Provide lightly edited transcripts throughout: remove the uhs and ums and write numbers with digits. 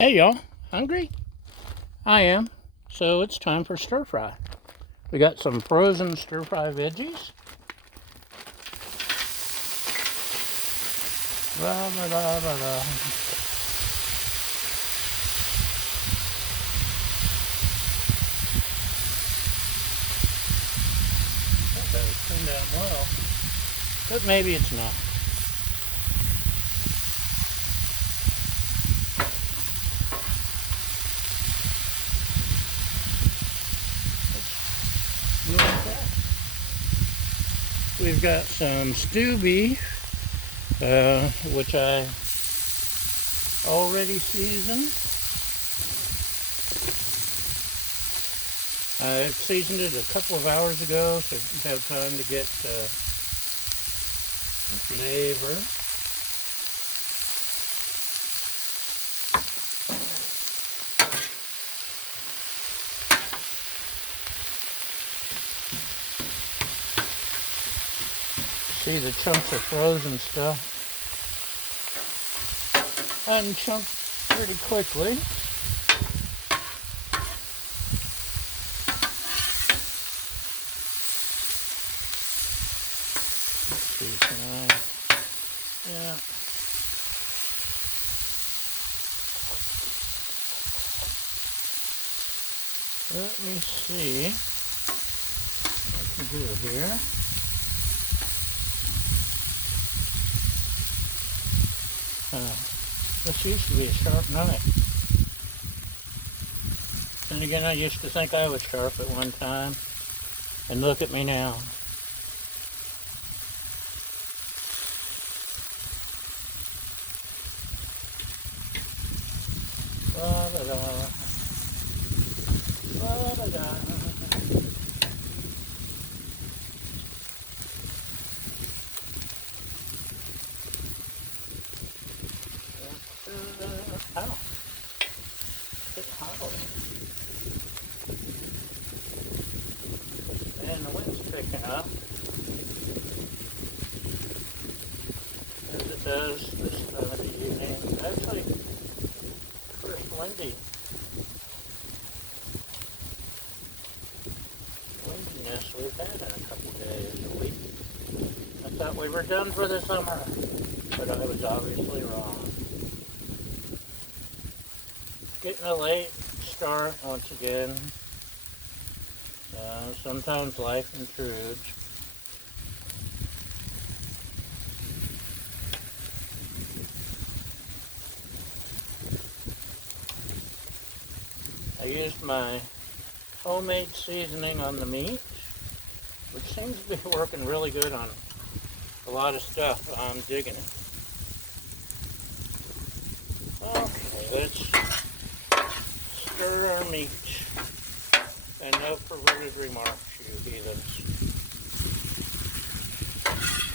Hey y'all, hungry? I am. So it's time for stir fry. We got some frozen stir fry veggies. Blah, blah, blah, blah, blah. That was turned down well, but maybe it's not. Let's look at that. We've got some stew beef, which I already seasoned. I seasoned it a couple of hours ago, so I have time to get flavor. See, the chunks of frozen stuff unchunked pretty quickly. Let's see, yeah. Let me see what I can do here. This used to be a sharp knife. And again, I used to think I was sharp at one time. And look at me now. La da da. La da da. Ow. It's hot. And the wind's picking up. As it does this time of the evening. Actually, first windiness we've had in a couple days a week. I thought we were done for the summer, but I was obviously wrong. Getting a late start once again. Sometimes life intrudes. I used my homemade seasoning on the meat, which seems to be working really good on a lot of stuff. I'm digging it. Okay, let's stir our meat. And no perverted remarks, you heathens.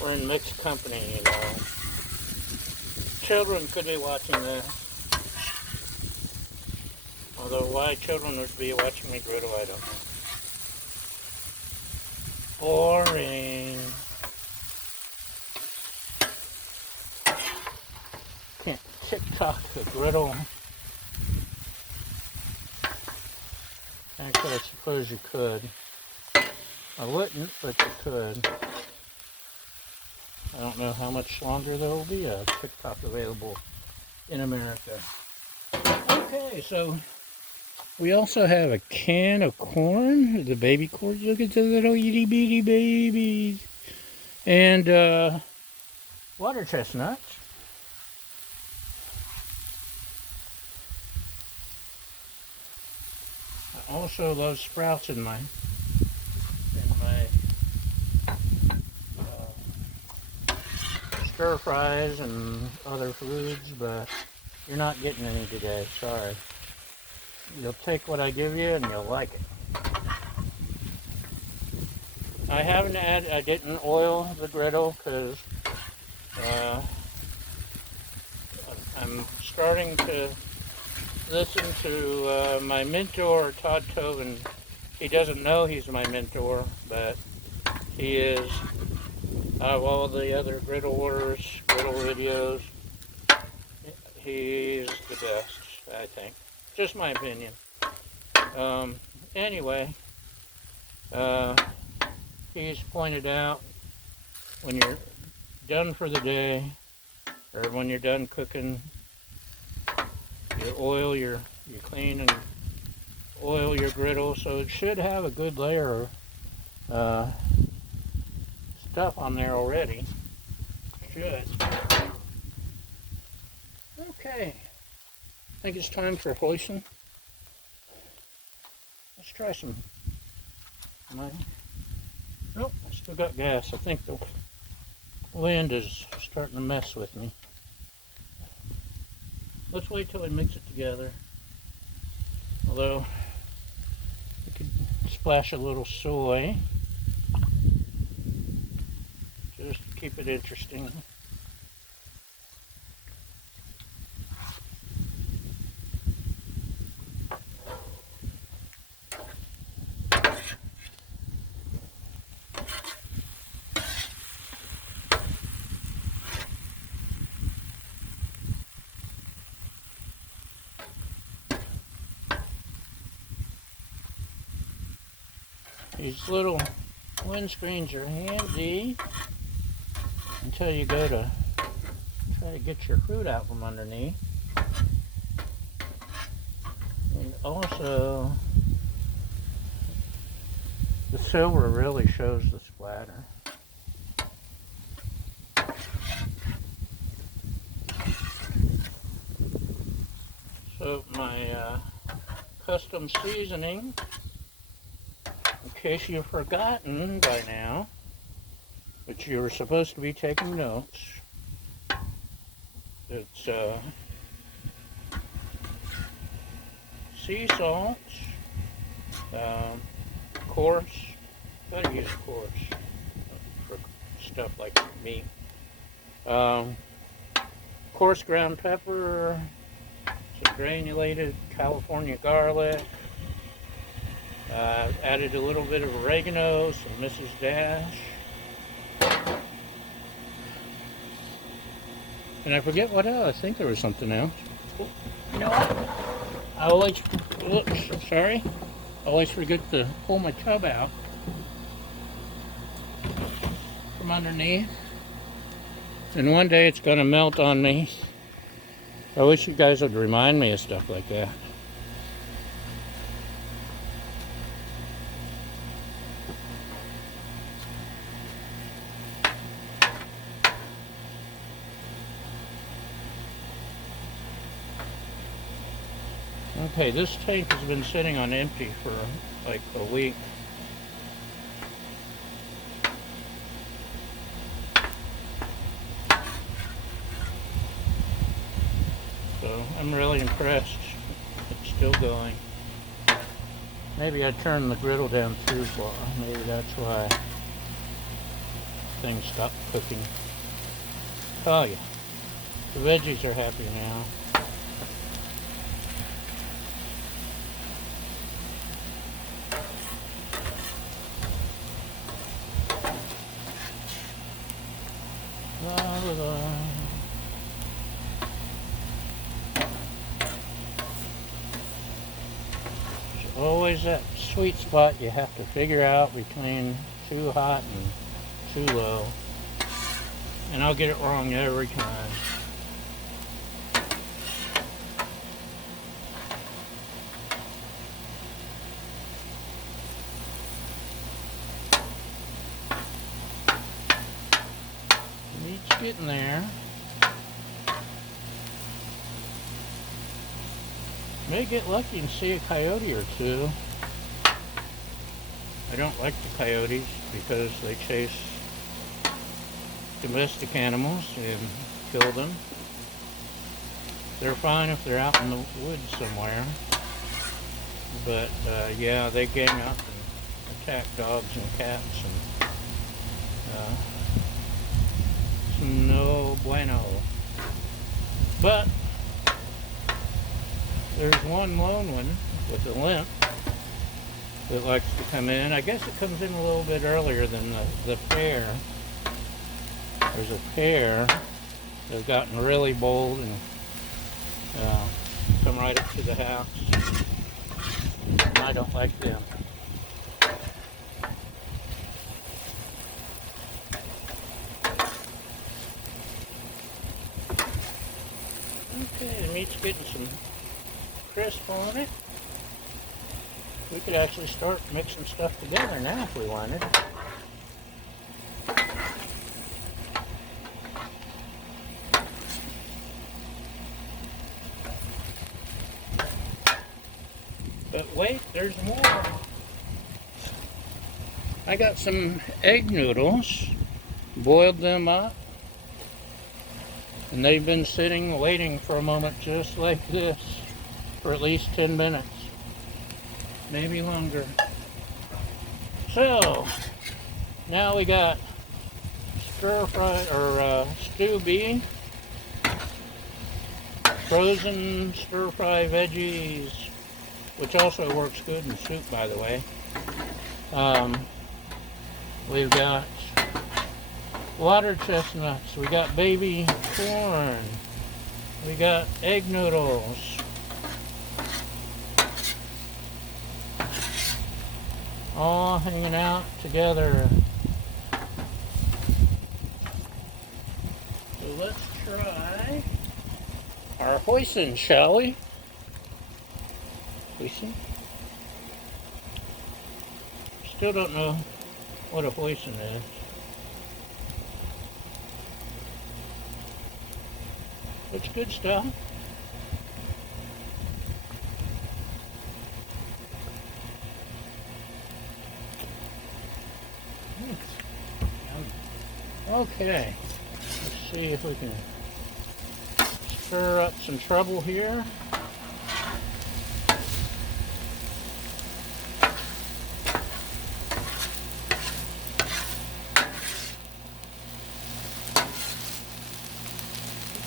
We're in mixed company, you know. Children could be watching this. Although why children would be watching me griddle, I don't know. Boring. Can't TikTok the griddle. Actually, I suppose you could. I wouldn't, but you could. I don't know how much longer there will be a TikTok available in America. Okay, so we also have a can of corn, the baby corn. Look at the little itty bitty babies. And water chestnuts. I also love sprouts in my stir fries and other foods, but you're not getting any today, sorry. You'll take what I give you and you'll like it. I didn't oil the griddle because I'm starting to listen to my mentor, Todd Tobin. He doesn't know he's my mentor, but he is. Out of all the other griddle videos, he's the best. I think. Just my opinion. Anyway, he's pointed out when you're done for the day, or when you're done cooking, you clean and oil your griddle, so it should have a good layer of stuff on there already. Should. Okay. I think it's time for hoisin'. Let's try some. Nope, I still got gas. I think the wind is starting to mess with me. Let's wait till we mix it together. Although, we could splash a little soy, just to keep it interesting. These little windscreens are handy until you go to try to get your fruit out from underneath. And also, the silver really shows the splatter. So my custom seasoning, in case you've forgotten by now, but you were supposed to be taking notes, it's sea salt, coarse, gotta use coarse for stuff like meat, coarse ground pepper, some granulated California garlic, added a little bit of oregano, some Mrs. Dash, and I forget what else. I think there was something else. You know what? I always forget to pull my tub out from underneath, and one day it's going to melt on me. I wish you guys would remind me of stuff like that. Okay, this tank has been sitting on empty for like a week. So I'm really impressed. It's still going. Maybe I turned the griddle down too far. Maybe that's why things stopped cooking. Oh yeah, the veggies are happy now. There's always that sweet spot you have to figure out between too hot and too low. And I'll get it wrong every time. Meat's getting there. May get lucky and see a coyote or two. I don't like the coyotes because they chase domestic animals and kill them. They're fine if they're out in the woods somewhere. But yeah, they gang up and attack dogs and cats, and it's no bueno. But there's one lone one with a limp that likes to come in. I guess it comes in a little bit earlier than the pair. There's a pair that have gotten really bold and come right up to the house. And I don't like them. Okay, the meat's getting some crisp on it. We could actually start mixing stuff together now if we wanted. But wait, there's more. I got some egg noodles, boiled them up, and they've been sitting waiting for a moment just like this for at least 10 minutes, maybe longer. So now we got stir fry or stew beef, frozen stir fry veggies, which also works good in soup, by the way. We've got water chestnuts, we got baby corn, we got egg noodles, all hanging out together. So let's try our hoisin, shall we? Hoisin? Still don't know what a hoisin is. It's good stuff. Okay, let's see if we can stir up some trouble here.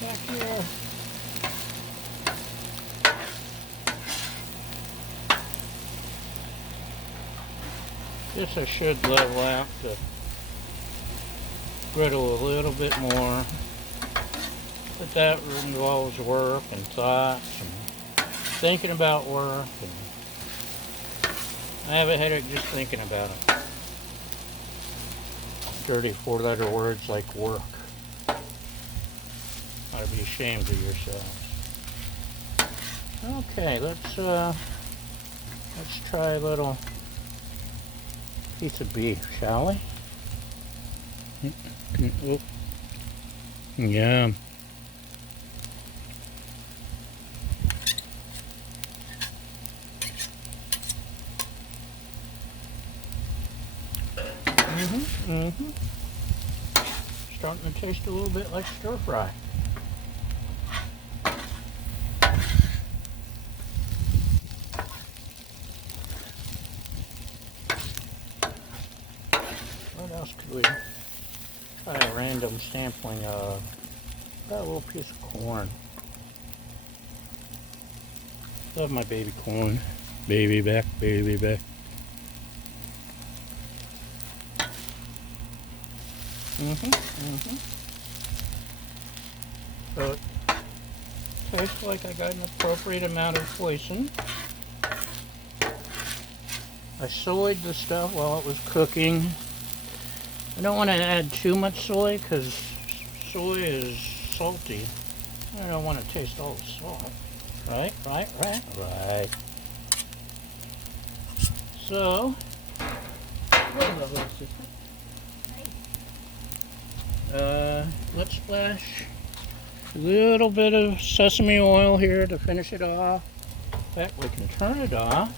Back here. Guess I should level out the griddle a little bit more, but that involves work and thoughts and thinking about work, and I have a headache just thinking about it. Dirty 4-letter words like work. Ought to be ashamed of yourselves. Okay, let's try a little piece of beef, shall we? Oh. Yeah. Starting to taste a little bit like stir fry. What else could we try? A random sampling of that little piece of corn. Love my baby corn. Baby back, baby back. So it tastes like I got an appropriate amount of hoisin. I soyed the stuff while it was cooking. I don't want to add too much soy because soy is salty. I don't want to taste all the salt. Right. So, let's splash a little bit of sesame oil here to finish it off. In fact, we can turn it off.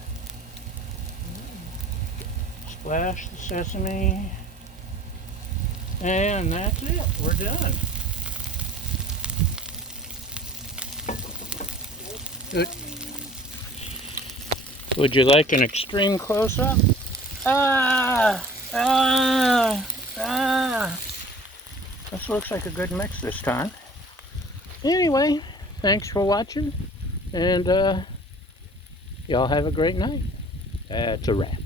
Splash the sesame. And that's it. We're done. Good. Would you like an extreme close-up? This looks like a good mix this time. Anyway, thanks for watching, and y'all have a great night. That's a wrap.